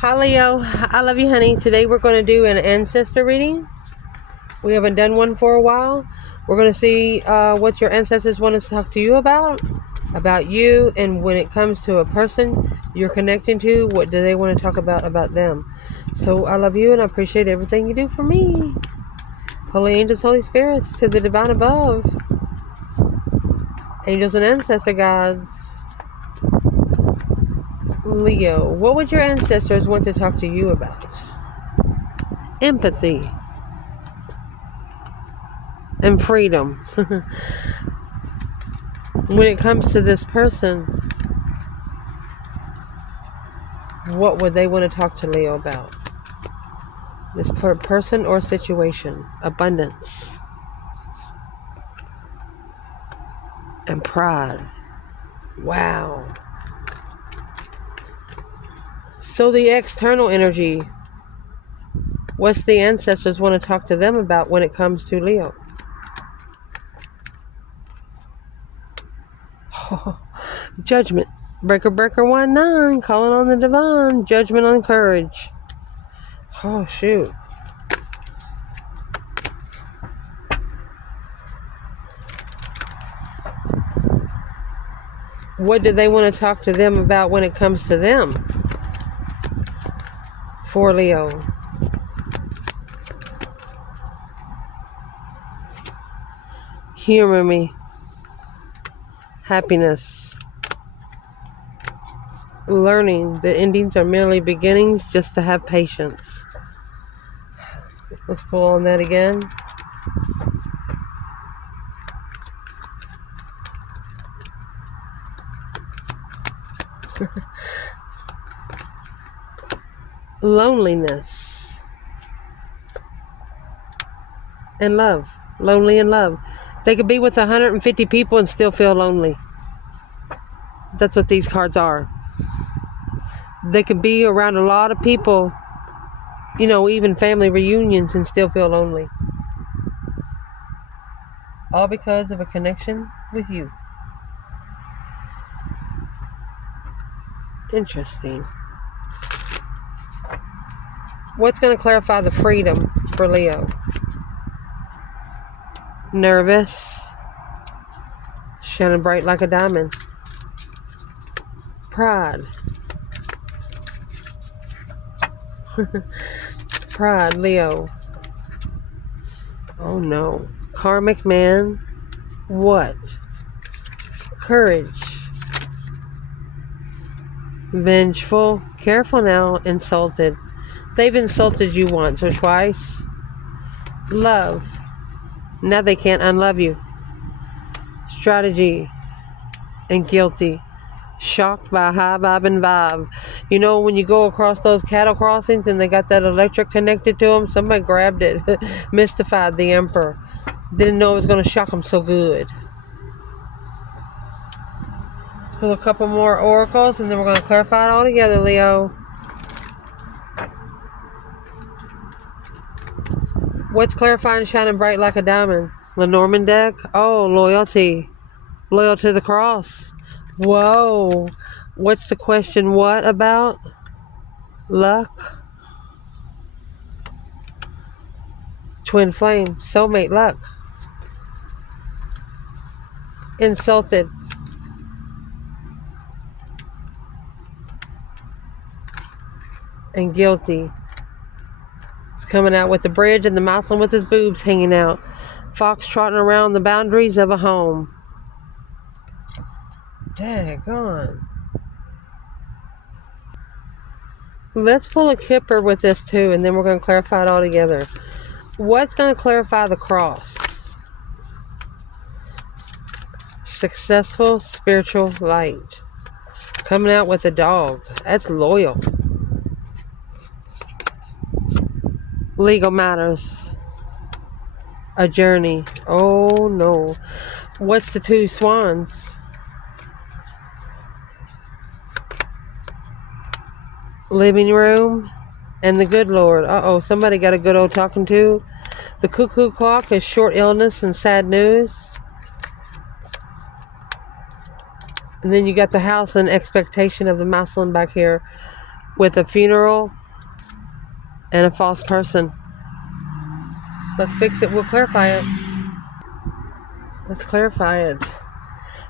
Hi Leo, I love you honey. Today we're going to do an ancestor reading. We haven't done one for a while. We're going to see what your ancestors want us to talk to you about you, and when it comes to a person you're connecting to, what do they want to talk about them. So I love you and I appreciate everything you do for me. Holy angels, holy spirits, to the divine above, angels and ancestor gods. Leo, what would your ancestors want to talk to you about? Empathy and freedom. When it comes to this person, what would they want to talk to Leo about? This person or situation. Abundance and pride. Wow. So the external energy, what's the ancestors want to talk to them about when it comes to Leo? Judgment. Breaker 1-9, calling on the divine. Judgment on courage. Oh shoot. What do they want to talk to them about when it comes to them? For Leo. Humor me. Happiness. Learning that endings are merely beginnings, just to have patience. Let's pull on that again. Loneliness and love. Lonely and love. They could be with 150 people and still feel lonely. That's what these cards are. They could be around a lot of people, even family reunions, and still feel lonely. All because of a connection with you. Interesting. What's going to clarify the freedom for Leo? Nervous. Shining bright like a diamond. Pride. Pride, Leo. Oh no. Karmic man. What? Courage. Vengeful. Careful now. Insulted. They've insulted you once or twice. Love. Now they can't unlove you. Strategy. And guilty. Shocked by high vibe and vibe. When you go across those cattle crossings and they got that electric connected to them, somebody grabbed it. Mystified the emperor. Didn't know it was going to shock them so good. Let's pull a couple more oracles and then we're going to clarify it all together, Leo. What's clarifying, shining bright like a diamond? Lenormand deck? Oh, loyalty. Loyal to the cross. Whoa. What's the question? What about? Luck. Twin flame. Soulmate luck. Insulted. And guilty. It's coming out with the bridge and the mousling with his boobs hanging out. Fox trotting around the boundaries of a home. Daggone. Let's pull a Kipper with this too, and then we're going to clarify it all together. What's going to clarify the cross? Successful spiritual light. Coming out with a dog. That's loyal. Legal matters. A journey. Oh no. What's the two swans? Living room and the good Lord. Uh-oh, somebody got a good old talking to. The cuckoo clock is short illness and sad news. And then you got the house and expectation of the Muslim back here. with a funeral and a false person. Let's fix it. We'll clarify it. Let's clarify it.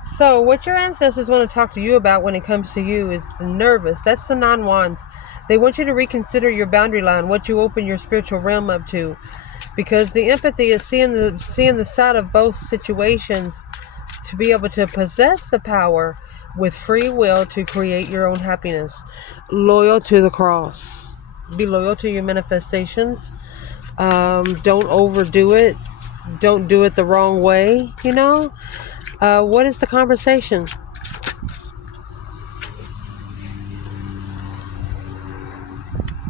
So what your ancestors want to talk to you about when it comes to you is the nervous. That's the non-wands. They want you to reconsider your boundary line, what you open your spiritual realm up to. Because the empathy is seeing the side of both situations to be able to possess the power with free will to create your own happiness. Loyal to the cross. Be loyal to your manifestations. Don't overdo it. Don't do it the wrong way, you know? What is the conversation?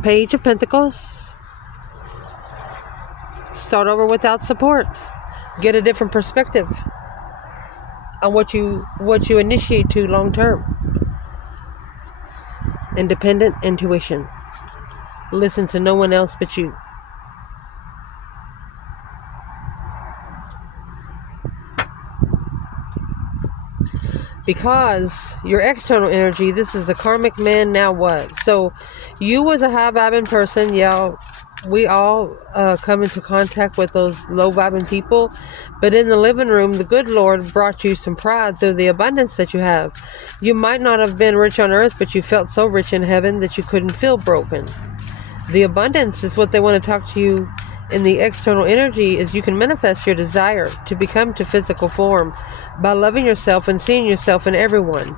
Page of Pentacles. Start over without support. Get a different perspective on what you initiate to long term. Independent intuition. Listen to no one else but you. Because your external energy, this is a karmic man, now what? So you was a high vibing person, yeah. We all come into contact with those low vibing people, but in the living room, the good Lord brought you some pride through the abundance that you have. You might not have been rich on earth, but you felt so rich in heaven that you couldn't feel broken. The abundance is what they want to talk to you in the external energy, is you can manifest your desire to become to physical form by loving yourself and seeing yourself in everyone.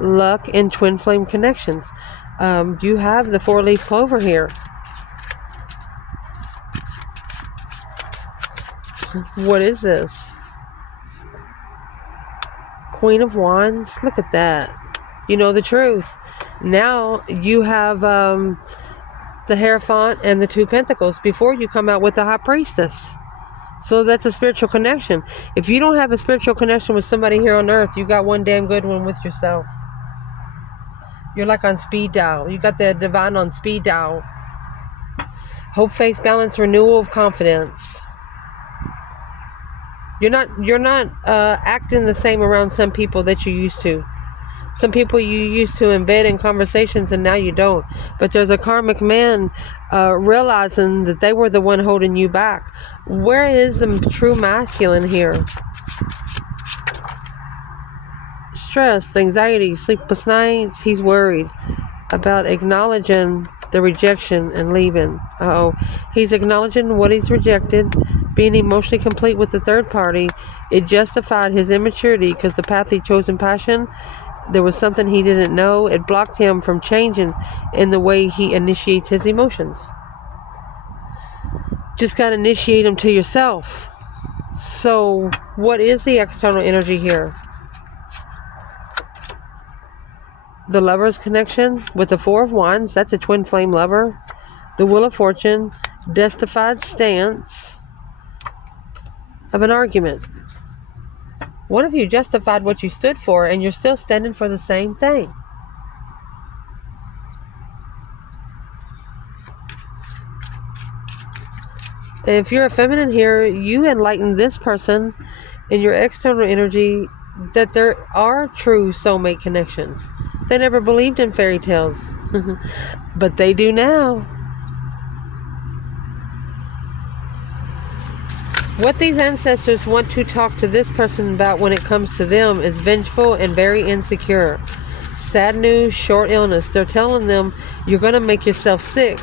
Luck and twin flame connections. You have the 4-leaf clover here. What is this? Queen of Wands. Look at that. You know the truth. Now you have the Hierophant and the 2 Pentacles. Before, you come out with the High Priestess. So that's a spiritual connection. If you don't have a spiritual connection with somebody here on earth, you got one damn good one with yourself. You're like on speed dial. You got the divine on speed dial. Hope, faith, balance, renewal of confidence. You're not acting the same around some people that you used to. Some people you used to embed in conversations and now you don't. But there's a karmic man realizing that they were the one holding you back. Where is the true masculine here? Stress, anxiety, sleepless nights. He's worried about acknowledging the rejection and leaving. He's acknowledging what he's rejected, being emotionally complete with the third party. It justified his immaturity because the path he chose in passion, there was something he didn't know. It blocked him from changing in the way he initiates his emotions. Just got to initiate them to yourself. So what is the external energy here? The Lover's connection with the 4 of Wands. That's a twin flame lover. The Wheel of Fortune. Justified stance of an argument. One of you justified what you stood for, and you're still standing for the same thing. If you're a feminine here, you enlighten this person in your external energy that there are true soulmate connections. They never believed in fairy tales, but they do now. What these ancestors want to talk to this person about when it comes to them is vengeful and very insecure. Sad news, short illness. They're telling them you're going to make yourself sick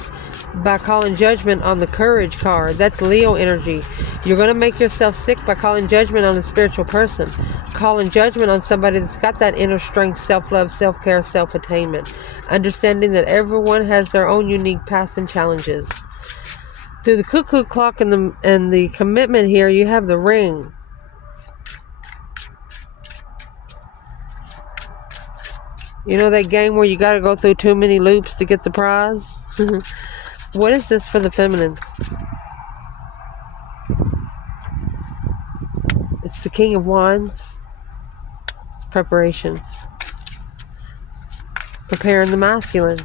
by calling judgment on the courage card. That's Leo energy. You're going to make yourself sick by calling judgment on a spiritual person. Calling judgment on somebody that's got that inner strength, self-love, self-care, self-attainment. Understanding that everyone has their own unique paths and challenges. Through the cuckoo clock and the commitment here, you have the ring. You know that game where you got to go through too many loops to get the prize? What is this for the feminine? It's the King of Wands. It's preparation. Preparing the masculine.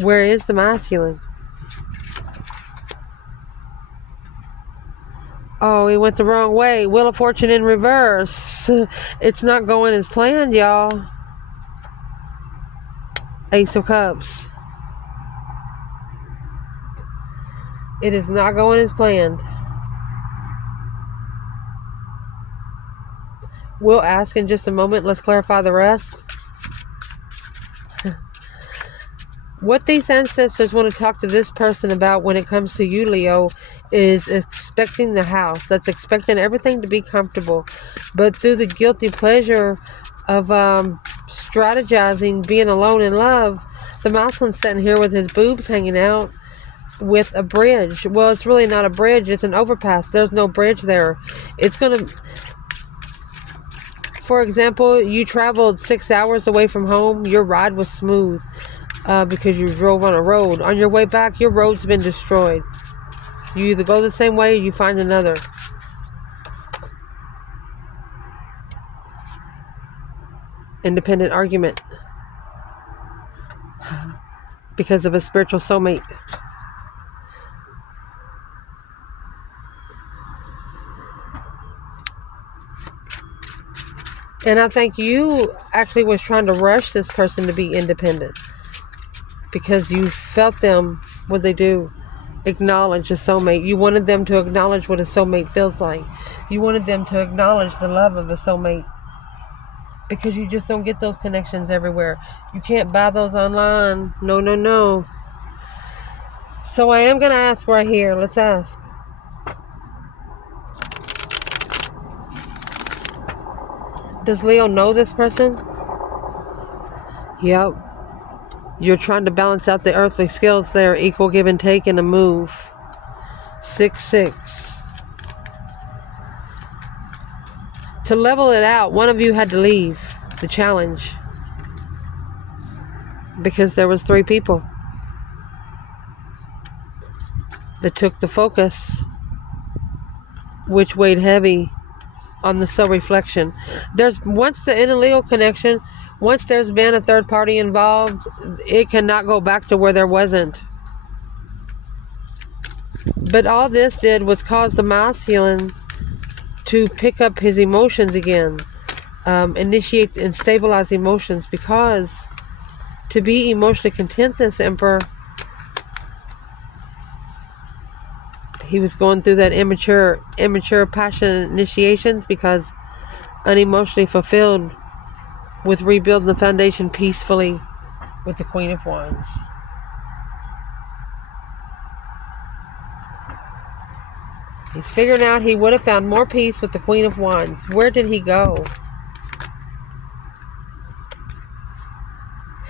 Where is the masculine? Oh, he went the wrong way. Wheel of Fortune in reverse. It's not going as planned, y'all. Ace of Cups. It is not going as planned. We'll ask in just a moment. Let's clarify the rest. What these ancestors want to talk to this person about when it comes to you, Leo, is expecting the house. That's expecting everything to be comfortable. But through the guilty pleasure of strategizing, being alone in love, the masculine's sitting here with his boobs hanging out with a bridge. Well, it's really not a bridge. It's an overpass. There's no bridge there. It's going to... For example, you traveled 6 hours away from home. Your ride was smooth. Because you drove on a road. On your way back, your road's been destroyed. You either go the same way or you find another. Independent argument. Because of a spiritual soulmate. And I think you actually was trying to rush this person to be independent. Because you felt them, what they do, acknowledge a soulmate. You wanted them to acknowledge what a soulmate feels like. You wanted them to acknowledge the love of a soulmate. Because you just don't get those connections everywhere. You can't buy those online. No, no, no. So I am going to ask right here. Let's ask. Does Leo know this person? Yep. You're trying to balance out the earthly scales there. Equal give and take in a move. 6-6. To level it out, one of you had to leave the challenge. Because there was 3 people that took the focus, which weighed heavy on the soul reflection. Once the inner Leo connection, once there's been a third party involved, it cannot go back to where there wasn't. But all this did was cause the masculine to pick up his emotions again, initiate and stabilize emotions, because to be emotionally content, this Emperor, he was going through that immature passionate initiations, because unemotionally fulfilled with rebuilding the foundation peacefully with the Queen of Wands. He's figuring out he would have found more peace with the Queen of Wands. Where did he go?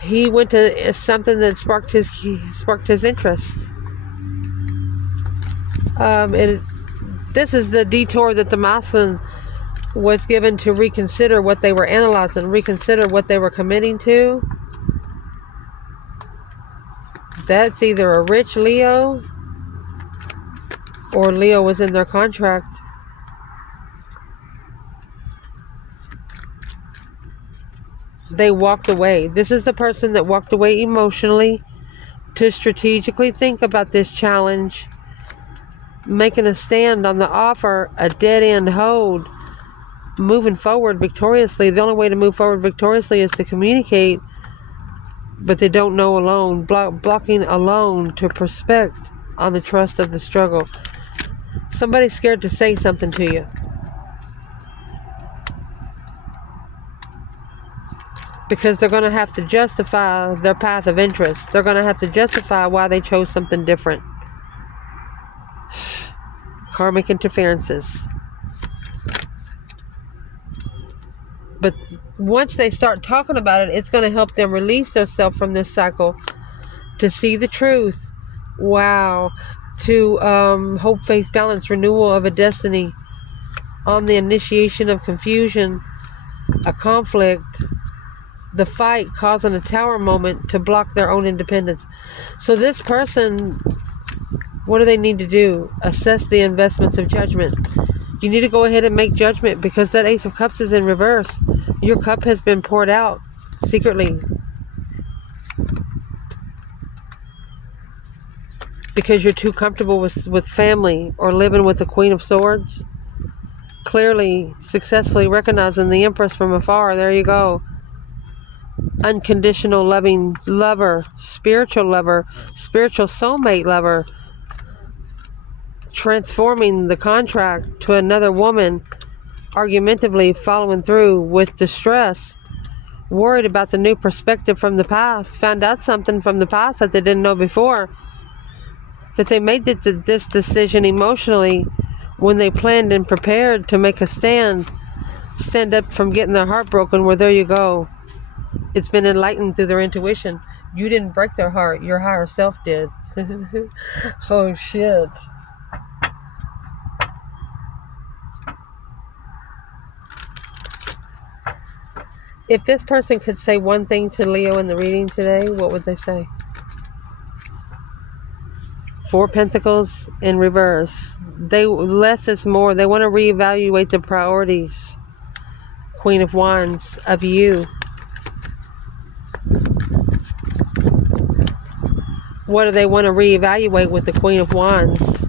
He went to something that sparked his interest. This is the detour that the masculine was given to reconsider what they were analyzing, reconsider what they were committing to. That's either a rich Leo or Leo was in their contract. They walked away. This is the person that walked away emotionally to strategically think about this challenge, making a stand on the offer, a dead-end hold, moving forward victoriously. The only way to move forward victoriously is to communicate, but they don't know alone, blocking alone to prospect on the trust of the struggle. Somebody's scared to say something to you. Because they're going to have to justify their path of interest. They're going to have to justify why they chose something different. Karmic interferences. But once they start talking about it, it's going to help them release themselves from this cycle to see the truth. Wow. To hope, faith, balance, renewal of a destiny, on the initiation of confusion, a conflict, the fight causing a tower moment to block their own independence. So this person, what do they need to do? Assess the investments of judgment. You need to go ahead and make judgment, because that Ace of Cups is in reverse. Your cup has been poured out secretly. Because you're too comfortable with family or living with the Queen of Swords. Clearly, successfully recognizing the Empress from afar. There you go. unconditional loving lover, spiritual soulmate lover, transforming the contract to another woman, argumentatively following through with distress, worried about the new perspective from the past, found out something from the past that they didn't know before, that they made this decision emotionally when they planned and prepared to make a stand up from getting their heart broken. Well, there you go. It's been enlightened through their intuition. You didn't break their heart, your higher self did. Oh shit. If this person could say one thing to Leo in the reading today, what would they say? Four Pentacles in reverse. Less is more. They want to reevaluate the priorities. Queen of Wands of you. What do they want to reevaluate with the Queen of Wands?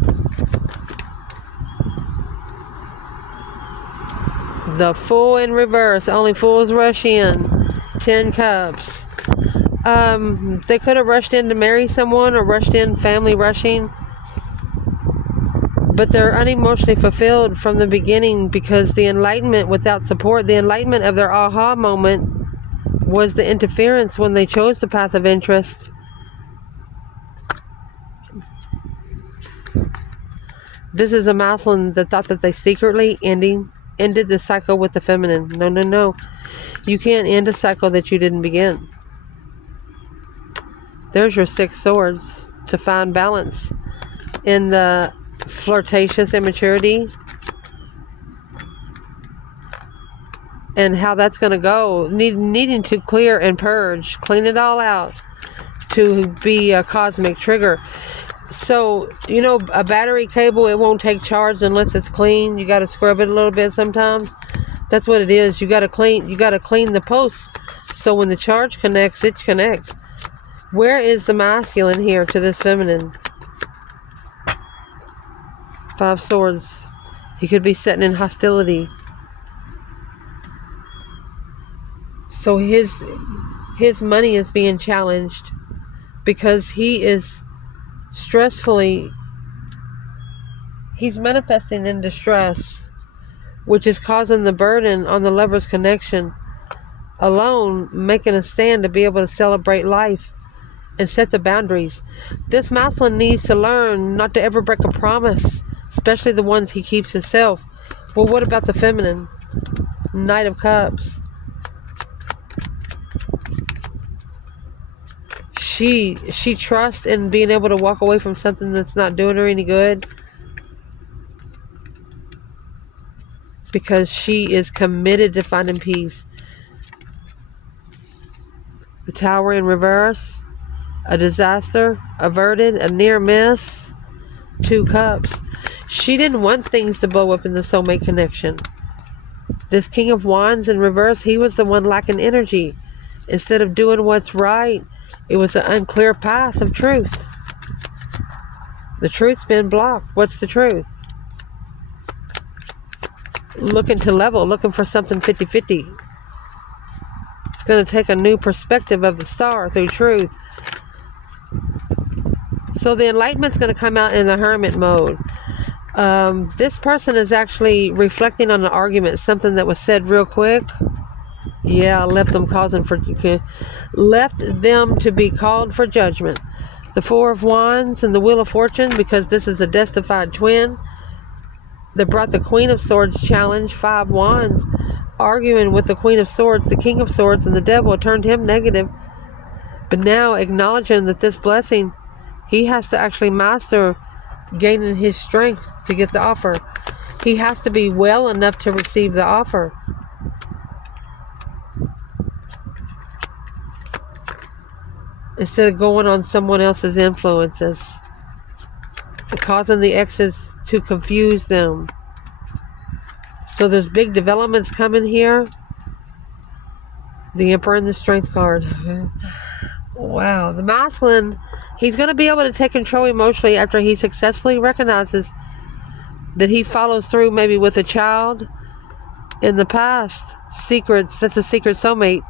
The Fool in reverse. Only fools rush in. 10 Cups. They could have rushed in to marry someone or rushed in family rushing. But they're unemotionally fulfilled from the beginning because the enlightenment without support, the enlightenment of their aha moment was the interference when they chose the path of interest. This is a masculine that thought that they secretly ended the cycle with the feminine. No, no, no. You can't end a cycle that you didn't begin. There's your 6 swords to find balance in the flirtatious immaturity and how that's going to go. Needing to clear and purge, clean it all out to be a cosmic trigger. So, you know, a battery cable, it won't take charge unless it's clean. You got to scrub it a little bit sometimes. That's what it is. You got to clean the posts. So when the charge connects, it connects. Where is the masculine here to this feminine? 5 swords. He could be sitting in hostility. So his money is being challenged because he is he's manifesting in distress, which is causing the burden on the lover's connection. Alone, making a stand to be able to celebrate life and set the boundaries. This masculine needs to learn not to ever break a promise, especially the ones he keeps himself. Well, what about the feminine? Knight of Cups. She trusts in being able to walk away from something that's not doing her any good because she is committed to finding peace. The Tower in reverse. A disaster averted, a near miss. 2 Cups. She didn't want things to blow up in the soulmate connection. This King of Wands in reverse, he was the one lacking energy. Instead of doing what's right, it was an unclear path of truth. The truth's been blocked. What's the truth? Looking to level, looking for something 50-50. It's going to take a new perspective of the star through truth. So the enlightenment's going to come out in the hermit mode. This person is actually reflecting on an argument, something that was said real quick. Yeah, left them to be called for judgment. The 4 of Wands and the Wheel of Fortune, because this is a destified twin that brought the Queen of Swords challenge. 5 Wands arguing with the Queen of Swords, the King of Swords, and the Devil turned him negative. But now acknowledging that this blessing, he has to actually master gaining his strength to get the offer. He has to be well enough to receive the offer. Instead of going on someone else's influences, causing the exes to confuse them. So there's big developments coming here. The Emperor and the Strength card. Wow. The masculine, he's going to be able to take control emotionally after he successfully recognizes that he follows through maybe with a child in the past. Secrets, that's a secret soulmate.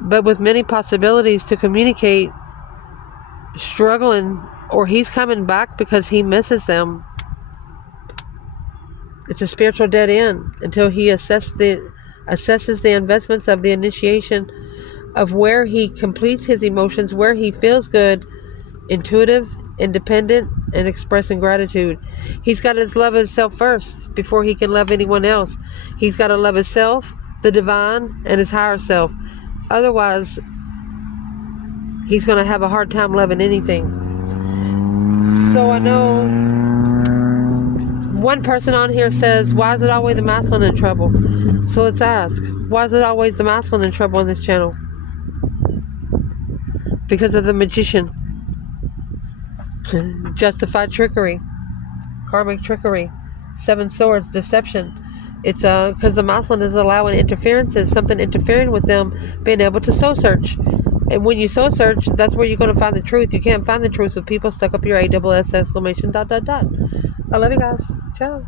but with many possibilities to communicate, struggling, or he's coming back because he misses them. It's a spiritual dead end until he assesses the investments of the initiation of where he completes his emotions, where he feels good, intuitive, independent, and expressing gratitude. He's got to love himself first before he can love anyone else. He's got to love himself, the divine, and his higher self. Otherwise, he's going to have a hard time loving anything. So I know one person on here says, why is it always the masculine in trouble? So let's ask, why is it always the masculine in trouble on this channel? Because of the magician. Justified trickery. Karmic trickery. 7 swords, deception. It's because the masculine is allowing interferences, something interfering with them being able to soul search. And when you soul search, that's where you're going to find the truth. You can't find the truth with people stuck up your ASS exclamation ... I love you guys. Ciao.